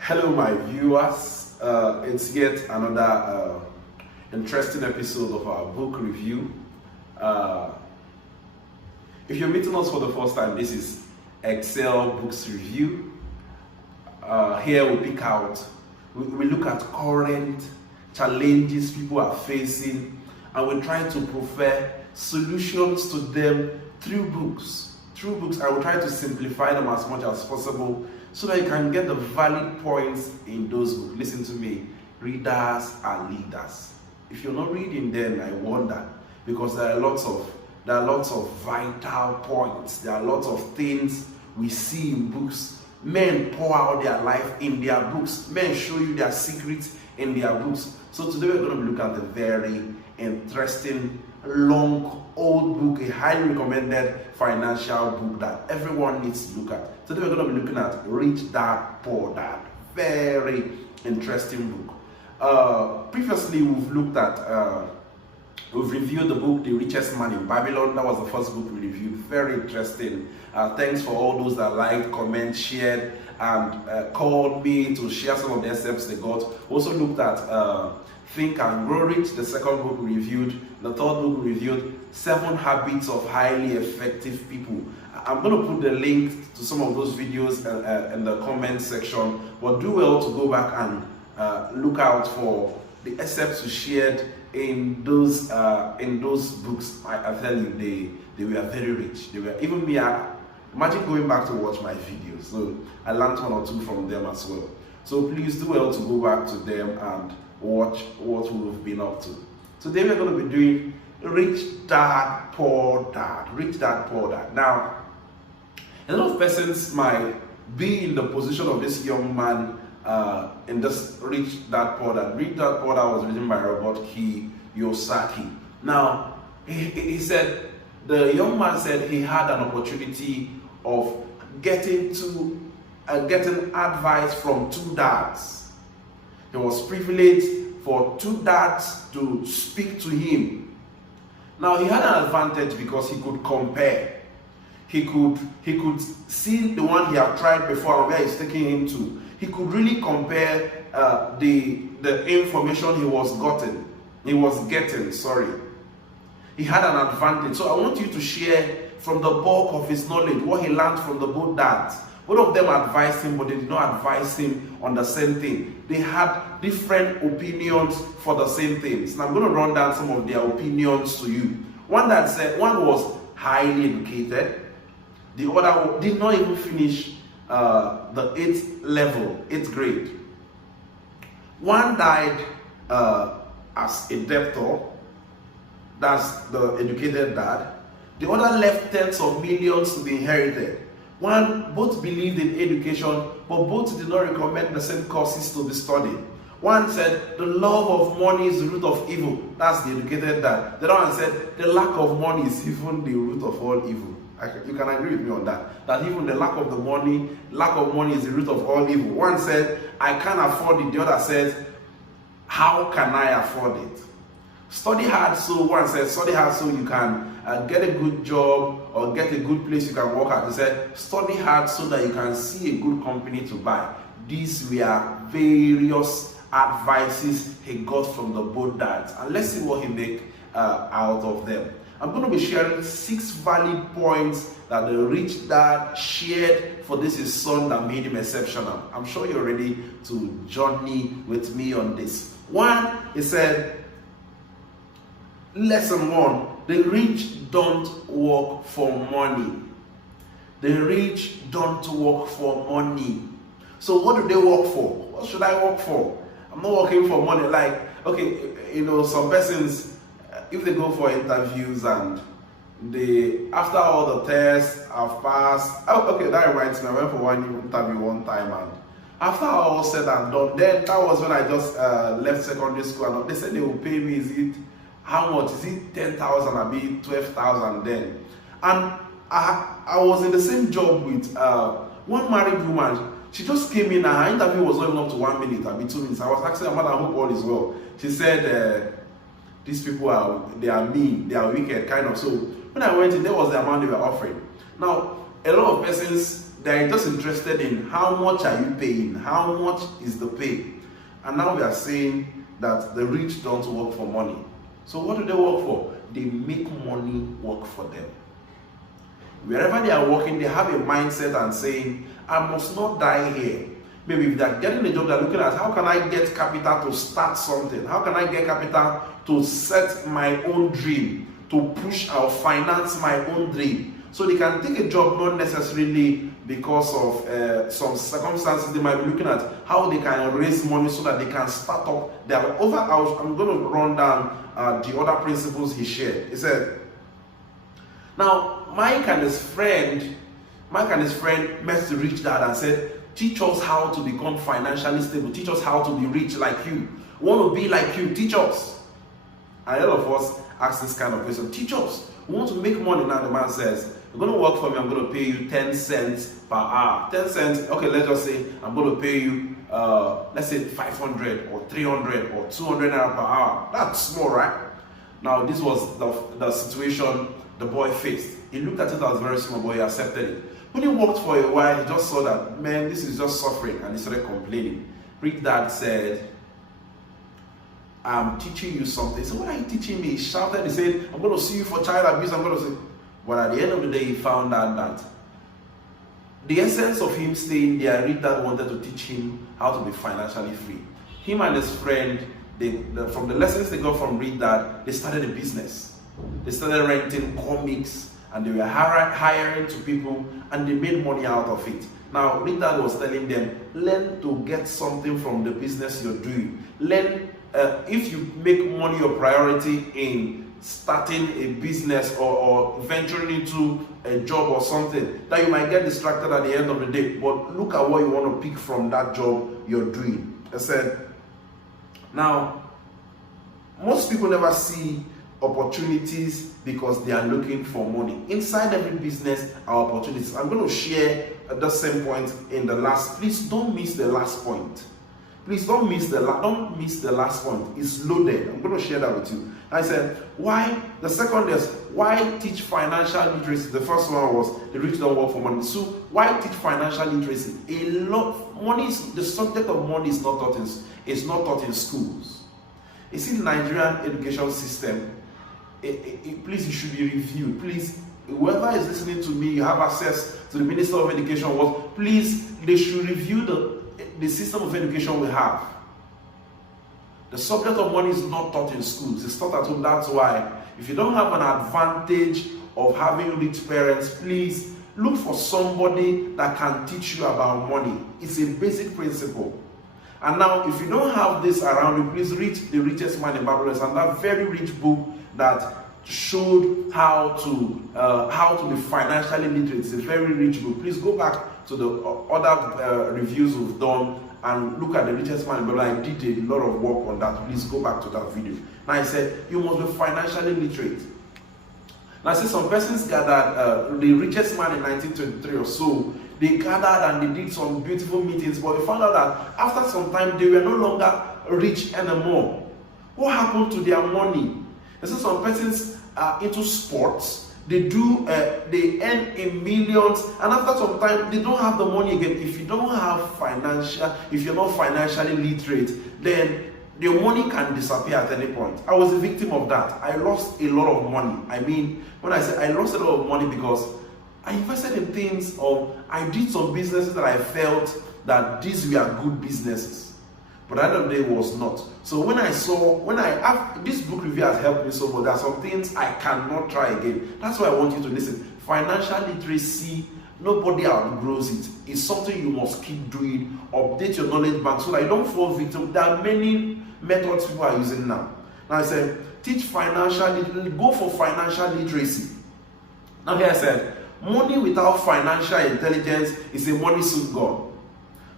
Hello, my viewers. It's yet another interesting episode of our book review. If you're meeting us for the first time, this is Excel Books Review. Here we pick out, we look at current challenges people are facing, and we try to provide solutions to them through books. I will try to simplify them as much as possible so that you can get the valid points in those books. Listen to me, readers are leaders. If you're not reading them, I wonder, because there are lots of vital points. There are lots of things we see in books. Men pour out their life in their books. Men show you their secrets in their books. So today we're going to look at a very interesting, long, old book, a highly recommended financial book that everyone needs to look at. Today we're going to be looking at Rich Dad, Poor Dad. Very interesting book. Previously we've looked at, we've reviewed the book, The Richest Man in Babylon. That was the first book we reviewed. Very interesting. Thanks for all those that liked, comment, shared, and called me to share some of the excerpts they got. Also looked at Think and Grow Rich, the second book we reviewed. The third book we reviewed, 7 Habits of Highly Effective People. I'm going to put the link to some of those videos in the comment section, but do well to go back and look out for the excerpts we shared in those books. I tell you, they were very rich. They were, even me, imagine going back to watch my videos. So I learned one or two from them as well. So please do well to go back to them and watch what we've been up to. Today we're going to be doing Rich Dad, Poor Dad. Rich Dad, Poor Dad. Now, a lot of persons might be in the position of this young man in this Rich Dad, Poor Dad. Rich Dad, Poor Dad was written by Robert Kiyosaki. Now, he said, the young man said he had an opportunity of getting advice from 2 dads. He was privileged for 2 dads to speak to him. Now he had an advantage because he could compare. He could see the one he had tried before and where he's taking him to. He could really compare the information he was getting. He had an advantage. So I want you to share from the bulk of his knowledge what he learned from the both dads. Both of them advised him, but they did not advise him on the same thing. They had different opinions for the same things. Now I'm going to run down some of their opinions to you. One was highly educated. The other did not even finish the 8th grade. One died as a debtor. That's the educated dad. The other left tens of millions to be inherited. Both believed in education, but both did not recommend the same courses to be studied. One said the love of money is the root of evil. That's the educated dad. The other one said the lack of money is even the root of all evil. You can agree with me on that. That even the lack of money is the root of all evil. One said, I can't afford it. The other said, how can I afford it? Study hard, so one said, study hard so you can get a good job or get a good place you can work at. He said, study hard so that you can see a good company to buy. These were various advices he got from the both dads. And let's see what he make out of them. I'm going to be sharing 6 valid points that the rich dad shared for this his son that made him exceptional. I'm sure you're ready to journey with me on this. One, he said, Lesson 1, the rich don't work for money. The rich don't work for money. So what do they work for? What should I work for? I'm not working for money. Like, okay, some persons, if they go for interviews and after all the tests have passed, that reminds me, I went for one interview one time, and after all said and done, then that was when I just left secondary school, and they said they will pay me, how much? Is it 10,000 or be 12,000 then? And I was in the same job with one married woman. She just came in and her interview was not even up to 1 minute, I mean 2 minutes. I was asking her, Mother, I hope all is well. She said, these people they are mean, they are wicked, kind of. So when When I went in, there was the amount they were offering. Now, a lot of persons, they're just interested in how much are you paying, how much is the pay. And now we are saying that the rich don't work for money. So what do they work for? They make money work for them. Wherever they are working, they have a mindset and saying, I must not die here. Maybe if they're getting a job, they're looking at how can I get capital to start something? How can I get capital to set my own dream, to push or finance my own dream? So they can take a job not necessarily because of some circumstances. They might be looking at how they can raise money so that they can start up their overall. I'm going to run down the other principles he shared. He said, now Mike and his friend met the rich dad and said, teach us how to become financially stable. Teach us how to be rich like you. We want to be like you. Teach us. And a lot of us ask this kind of question. Teach us. We want to make money. Now the man says, you're going to work for me. I'm going to pay you 10 cents per hour. 10 cents. Okay, let's just say I'm going to pay you, let's say 500 or 300 or 200 naira per hour. That's small, right? Now, this was the situation the boy faced. He looked at it as very small, but he accepted it. When he worked for a while, he just saw that, man, this is just suffering, and he started complaining. Rich dad said, I'm teaching you something. He said, what are you teaching me? He shouted, he said, I'm going to sue you for child abuse. I'm going to say, but at the end of the day, he found out that the essence of him staying there, Rich dad wanted to teach him how to be financially free. Him and his friend, from the lessons they got from Rich dad, they started a business. They started renting comics, and they were hiring to people, and they made money out of it. Now, Rich dad was telling them, learn to get something from the business you're doing. Learn, if you make money your priority in starting a business or venturing into a job or something, that you might get distracted at the end of the day. But look at what you want to pick from that job you're doing. I said, now, most people never see opportunities because they are looking for money. Inside every business are opportunities. I'm going to share the same point in the last. Please don't miss the last point. Please don't miss the last point. It's loaded. I'm going to share that with you. I said, why? The second is, why teach financial literacy? The first one was, the rich don't work for money. So why teach financial literacy? The subject of money is not taught in schools. You see, the Nigerian education system, please, it should be reviewed. Please, whoever is listening to me, you have access to the Minister of Education. Please, they should review the system of education we have. The subject of money is not taught in schools. It's taught at home. That's why, if you don't have an advantage of having rich parents, please look for somebody that can teach you about money. It's a basic principle. And now, if you don't have this around you, please read The Richest Man in Babylon, and that very rich book that showed how to be financially literate. It's a very rich book. Please go back to the other reviews we've done and look at The Richest Man in Babylon. I did a lot of work on that. Please go back to that video. Now I said you must be financially literate. Now I see some persons gathered, the richest man in 1923 or so, they gathered and they did some beautiful meetings, but we found out that after some time they were no longer rich anymore. What happened to their money? I see some persons are into sports. They earn in millions, and after some time they don't have the money again. If you're not financially literate, then your money can disappear at any point. I was a victim of that. I lost a lot of money. I mean, when I say I lost a lot of money, because I invested in things, or I did some businesses that I felt that these were good businesses, but at the end of the day it was not. So this book review has helped me so much. There are some things I cannot try again. That's why I want you to listen. Financial literacy, nobody outgrows it. It's something you must keep doing. Update your knowledge bank so that you don't fall victim. There are many methods people are using now. Now I said, go for financial literacy. Now here I said, money without financial intelligence is a money suit gone.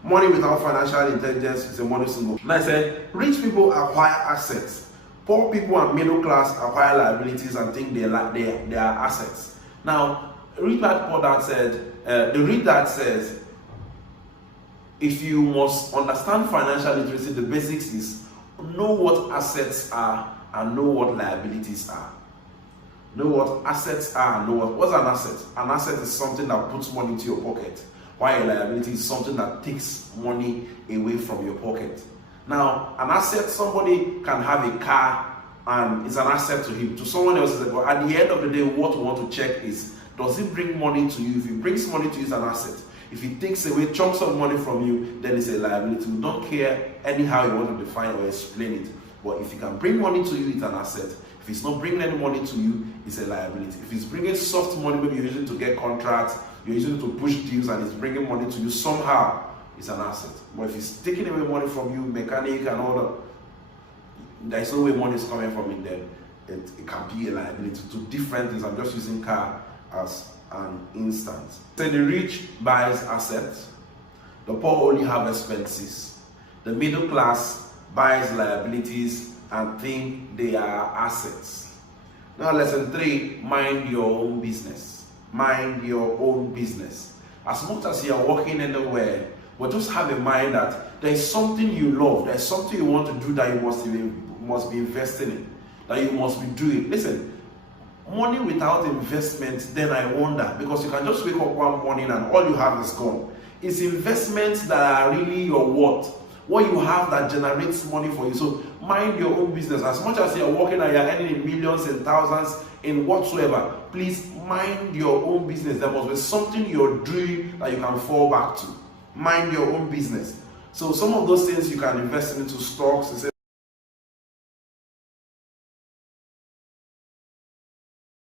Money without financial intelligence is a money suit gone. Now I said, rich people acquire assets. Poor people and middle class acquire liabilities and think they are assets. Now, the rich dad says, if you must understand financial literacy, the basics is know what assets are and know what liabilities are. Know what assets are. Know what's an asset. An asset is something that puts money into your pocket, while a liability is something that takes money away from your pocket. Now, an asset, somebody can have a car and it's an asset to him. To someone else, but at the end of the day, what we want to check is, does it bring money to you? If it brings money to you, it's an asset. If it takes away chunks of money from you, then it's a liability. We don't care anyhow you want to define or explain it. But if it can bring money to you, it's an asset. If it's not bringing any money to you, it's a liability. If it's bringing soft money, maybe you're using it to get contracts, you're using it to push deals, and it's bringing money to you somehow, it's an asset. But if it's taking away money from you, mechanic and all that, there's no way money is coming from it, then it can be a liability to different things. I'm just using car as an instance. So the rich buys assets, the poor only have expenses. The middle class buys liabilities and think they are assets. Now lesson 3, mind your own business. Mind your own business. As much as you are working anywhere, but just have in mind that there is something you love, there is something you want to do that you must be investing in, that you must be doing. Listen, money without investment, then I wonder, because you can just wake up one morning and all you have is gone. It's investments that are really your what you have that generates money for you. So mind your own business. As much as you're working and you're earning in millions and thousands in whatsoever, please mind your own business. There must be something you're doing that you can fall back to. Mind your own business. So some of those things you can invest into stocks. You say,